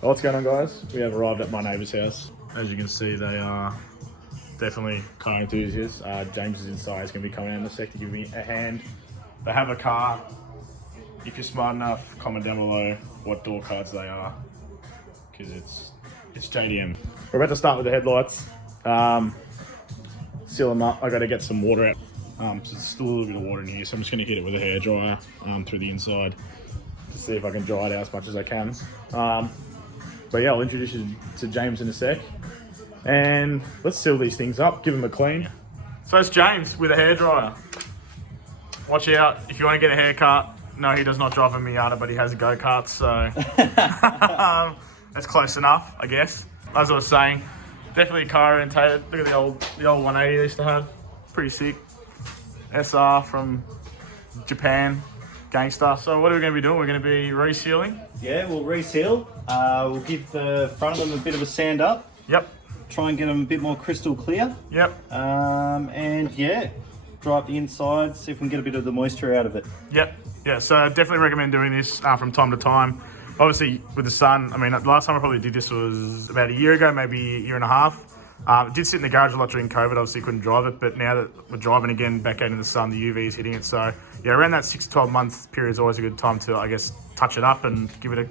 What's going on, guys? We have arrived at my neighbour's house. As you can see, they are definitely car enthusiasts. James is inside. He's going to be coming out in a sec to give me a hand. They have a car. If you're smart enough, comment down below what door cards they are, because it's JDM. We're about to start with the headlights. Seal them up. I got to get some water out. So there's still a little bit of water in here, so I'm just going to hit it with a hairdryer through the inside to see if I can dry it out as much as I can. But yeah, I'll introduce you to James in a sec. And let's seal these things up, give them a clean. So it's James with a hairdryer. Watch out, if you want to get a haircut. No, he does not drive a Miata, but he has a go-kart, so that's close enough, I guess. As I was saying, definitely car orientated. Look at the old 180 they used to have. Pretty sick. SR from Japan. Gangster. So what are we going to be doing? We're going to be resealing. Yeah, we'll reseal. We'll give the front of them a bit of a sand up. Yep. Try and get them a bit more crystal clear. Yep. And yeah, dry up the inside, see if we can get a bit of the moisture out of it. Yep. Yeah, so I definitely recommend doing this from time to time. Obviously, with the sun, I mean, the last time I probably did this was about a year ago, maybe a year and a half. It did sit in the garage a lot during COVID, obviously couldn't drive it, but now that we're driving again back out in the sun, the UV is hitting it. So yeah, around that 6 to 12 month period is always a good time to, I guess, touch it up and give it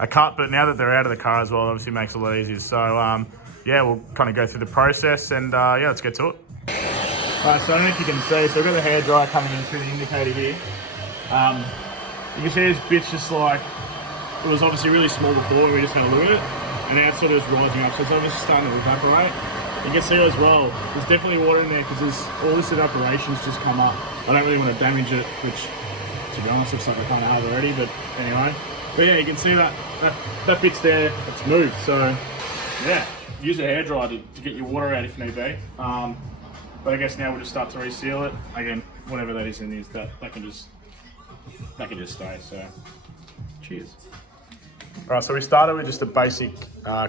a cut. But now that they're out of the car as well, obviously makes it a lot easier. So yeah, we'll kind of go through the process and yeah, let's get to it. Alright, so I don't know if you can see, so we've got the hairdryer coming in through the indicator here. You can see this bit's just like, it was obviously really small before, we just had a look at it. And now it's sort of just rising up, so it's obviously starting to evaporate. You can see as well, there's definitely water in there because there's all this evaporation's just come up. I don't really want to damage it, which, to be honest, looks like I kind of have already, but anyway. But yeah, you can see that bit's there, it's moved, so yeah, use a hairdryer to get your water out if need be. But I guess now we'll just start to reseal it. Again, whatever that is in this, that can just stay, so cheers. All right, so we started with just a basic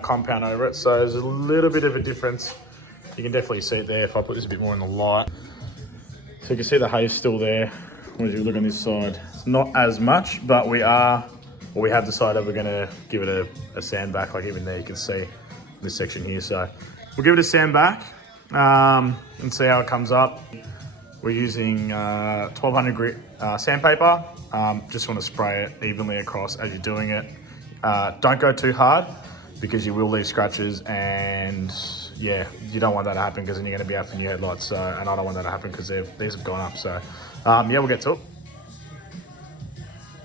compound over it. So there's a little bit of a difference. You can definitely see it there if I put this a bit more in the light. So you can see the haze still there. When you look on this side, it's not as much, but we have decided we're gonna give it a sand back. Like even there, you can see this section here. So we'll give it a sand back and see how it comes up. We're using 1200 grit sandpaper. Just want to spray it evenly across as you're doing it. Don't go too hard because you will leave scratches, and yeah, you don't want that to happen because then you're going to be out for new headlights. So, and I don't want that to happen because these have gone up. So yeah, we'll get to it.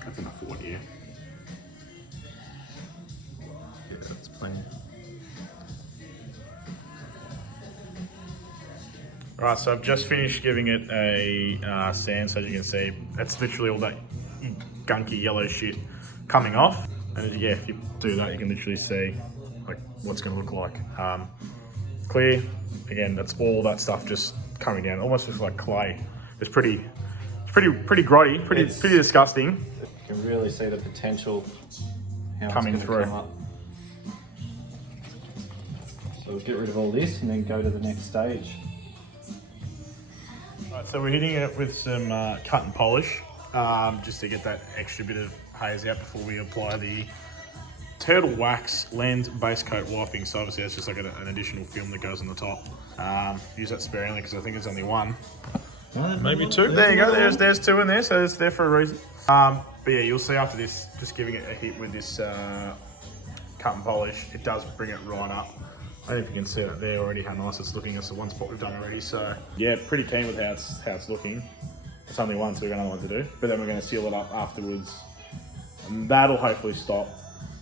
That's enough water here. Yeah, that's plenty. All right, so I've just finished giving it a sand. So as you can see, that's literally all that gunky yellow shit coming off. And yeah, if you do that, you can literally see like what's going to look like. Clear. Again, that's all that stuff just coming down, almost looks like clay. It's pretty grotty, pretty disgusting. You can really see the potential how coming it's through. come up. So we'll get rid of all this and then go to the next stage. Right, so we're hitting it with some cut and polish, just to get that extra bit of haze out before we apply the turtle wax lens base coat wiping. So obviously that's just like an additional film that goes on the top. Use that sparingly because I think it's only one, maybe two. There you go. There's two in there, so it's there for a reason. But yeah, you'll see after this, just giving it a hit with this cut and polish, it does bring it right up. I don't know if you can see that there already, how nice it's looking. That's the one spot we've done already. So yeah, pretty keen with how it's looking. It's only one, so we've got another one to do. But then we're going to seal it up afterwards, and that'll hopefully stop.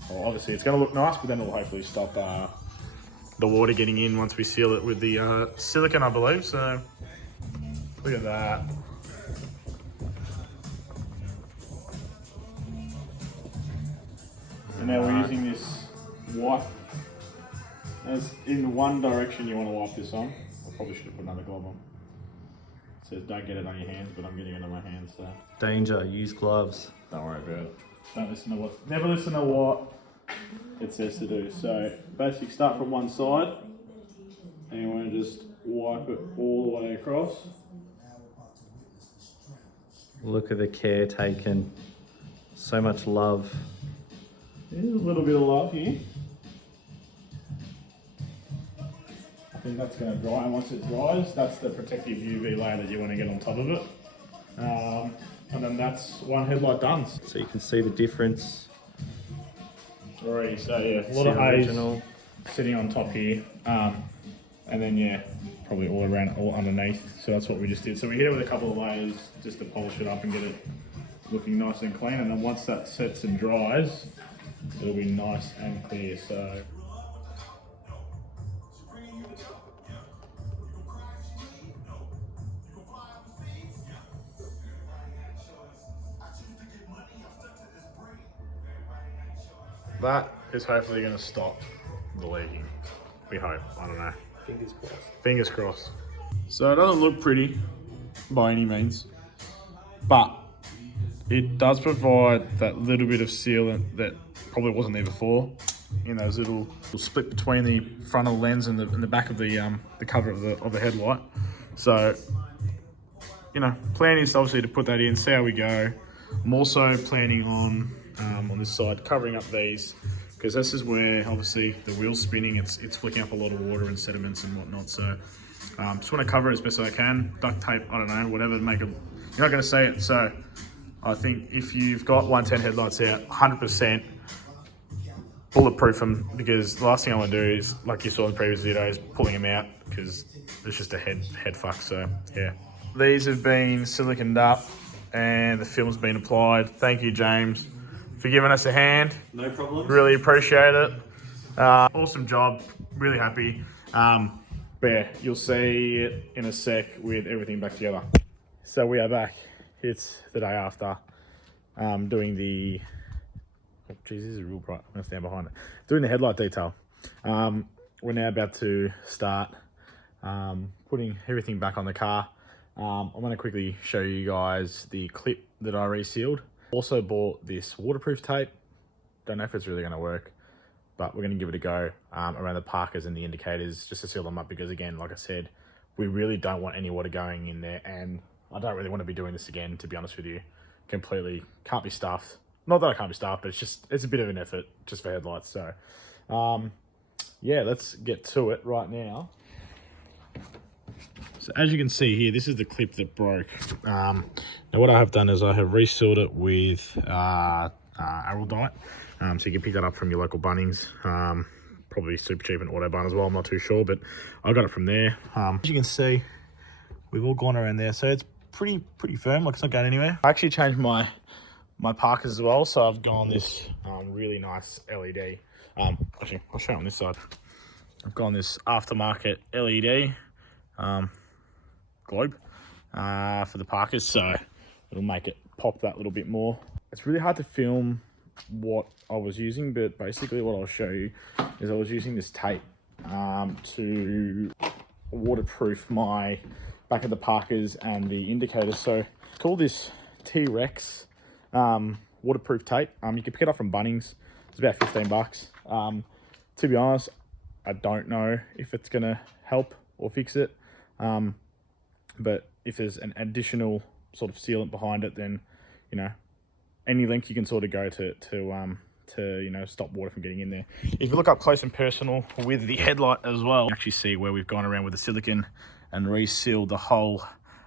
Well, obviously it's going to look nice, but then it'll hopefully stop the water getting in once we seal it with the silicone, I believe. So look at that. And now we're using this wipe. As in one direction you want to wipe this on. I probably should have put another glove on. It says don't get it on your hands, but I'm getting it on my hands, so. Danger, use gloves. Don't worry about it. Never listen to what it says to do. So basically start from one side and you want to just wipe it all the way across. Look at the care taken. So much love. There's a little bit of love here. I think that's going to dry, and once it dries, that's the protective UV layer that you want to get on top of it. And then that's one headlight done. So you can see the difference. Already, so yeah, a lot of haze sitting on top here. And then yeah, probably all around, all underneath. So that's what we just did. So we hit it with a couple of layers just to polish it up and get it looking nice and clean. And then once that sets and dries, it'll be nice and clear. So that is hopefully going to stop the leaking. We hope. I don't know. Fingers crossed. Fingers crossed. So it doesn't look pretty by any means, but it does provide that little bit of sealant that probably wasn't there before in those little split between the front of the lens and the back of the cover of the headlight. So, you know, plan is obviously to put that in, see how we go. I'm also planning on this side covering up these, because this is where obviously the wheel's spinning, it's flicking up a lot of water and sediments and whatnot. So just want to cover it as best as I can. Duct tape, I don't know, whatever to make it. You're not going to see it. So I think if you've got 110 headlights out, 100% bulletproof them, because the last thing I want to do is, like you saw in the previous videos, pulling them out because it's just a head fuck. So yeah, these have been siliconed up and the film's been applied. Thank you, James, for giving us a hand. No problem. Really appreciate it. Awesome job. Really happy. But yeah, you'll see it in a sec with everything back together. So we are back. It's the day after doing the... Oh, geez, this is real bright. I'm going to stand behind it. Doing the headlight detail. We're now about to start putting everything back on the car. I'm going to quickly show you guys the clip that I resealed. Also bought this waterproof tape. Don't know if it's really going to work, but we're going to give it a go around the parkers and the indicators just to seal them up, because again, like I said, we really don't want any water going in there, and I don't really want to be doing this again, to be honest with you. Completely can't be stuffed. Not that I can't be stuffed, but it's a bit of an effort just for headlights. So yeah, let's get to it right now. So as you can see here, this is the clip that broke. Now what I have done is I have resealed it with Headlight. So you can pick that up from your local Bunnings. Probably super cheap in Autobahn as well, I'm not too sure, but I got it from there. As you can see, we've all gone around there, so it's pretty firm, like it's not going anywhere. I actually changed my parkers as well, so I've gone this really nice LED. Actually, I'll show you on this side. I've gone this aftermarket LED globe for the parkers, so it'll make it pop that little bit more. It's really hard to film what I was using, but basically what I'll show you is I was using this tape to waterproof my back of the parkers and the indicators. So it's called this T-Rex waterproof tape. You can pick it up from Bunnings. It's about 15 bucks. To be honest, I don't know if it's gonna help or fix it. But if there's an additional sort of sealant behind it, then, you know, any length you can sort of go to you know, stop water from getting in there. If you look up close and personal with the headlight as well, you actually see where we've gone around with the silicone and resealed the whole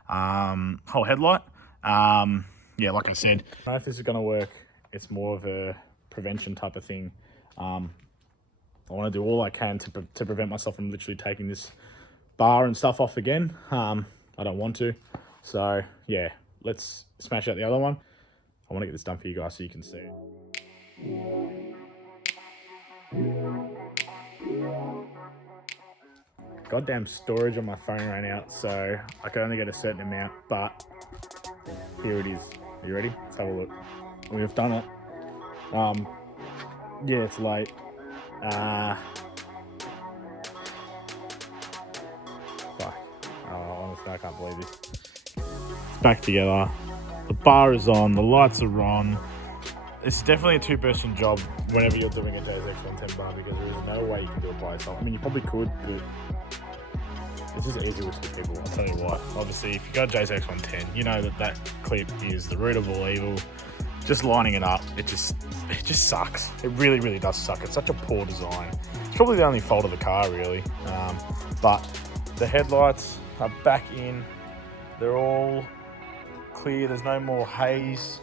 headlight. Yeah, like I said, I don't know if this is going to work. It's more of a prevention type of thing. I want to do all I can to prevent myself from literally taking this bar and stuff off again. I don't want to. So yeah, let's smash out the other one. I want to get this done for you guys so you can see it. Goddamn storage on my phone ran out, so I can only get a certain amount, but here it is. Are you ready? Let's have a look. We've done it. Yeah, it's late. Fuck. Oh, honestly, I can't believe this. It's back together. The bar is on, the lights are on. It's definitely a two-person job whenever you're doing a JZX110 bar, because there's no way you can do it by yourself. I mean, you probably could, but it's just easier with two people. I'll tell you what, obviously, if you got JZX110, you know that clip is the root of all evil. just lining it up, it just sucks. It really, really does suck. It's such a poor design. It's probably the only fault of the car, really. But the headlights are back in. They're all clear. There's no more haze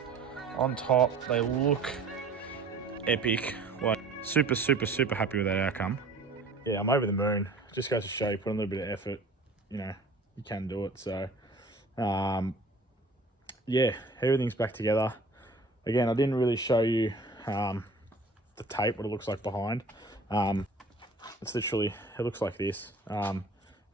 on top. They look epic. Like, super, super, super happy with that outcome. Yeah, I'm over the moon. Just goes to show you, put in a little bit of effort, you know, you can do it. So, yeah, everything's back together. Again, I didn't really show you the tape, what it looks like behind. It's literally, it looks like this.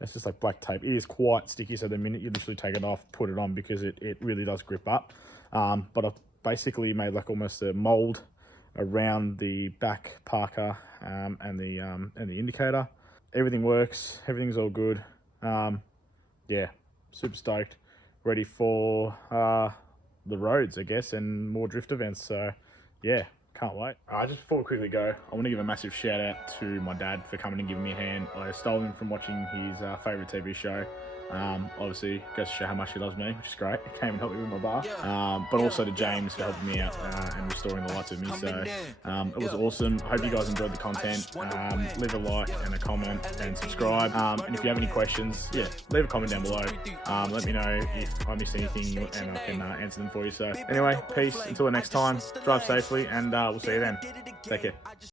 It's just like black tape. It is quite sticky, so the minute you literally take it off, put it on, because it really does grip up. But I've basically made like almost a mold around the back parker and the indicator. Everything works. Everything's all good. Yeah, super stoked. Ready for the roads, I guess, and more drift events. So yeah, can't wait. Just before we quickly go, I want to give a massive shout out to my dad for coming and giving me a hand. I stole him from watching his favourite TV show. Obviously goes to show how much he loves me, which is great. He came and helped me with my bar. But also to James for helping me out and restoring the lights with me. So it was awesome. Hope you guys enjoyed the content. Leave a like and a comment and subscribe. And if you have any questions, yeah, leave a comment down below. Let me know if I missed anything and I can answer them for you. So anyway, peace until the next time. Drive safely, and we'll see you then. Take care.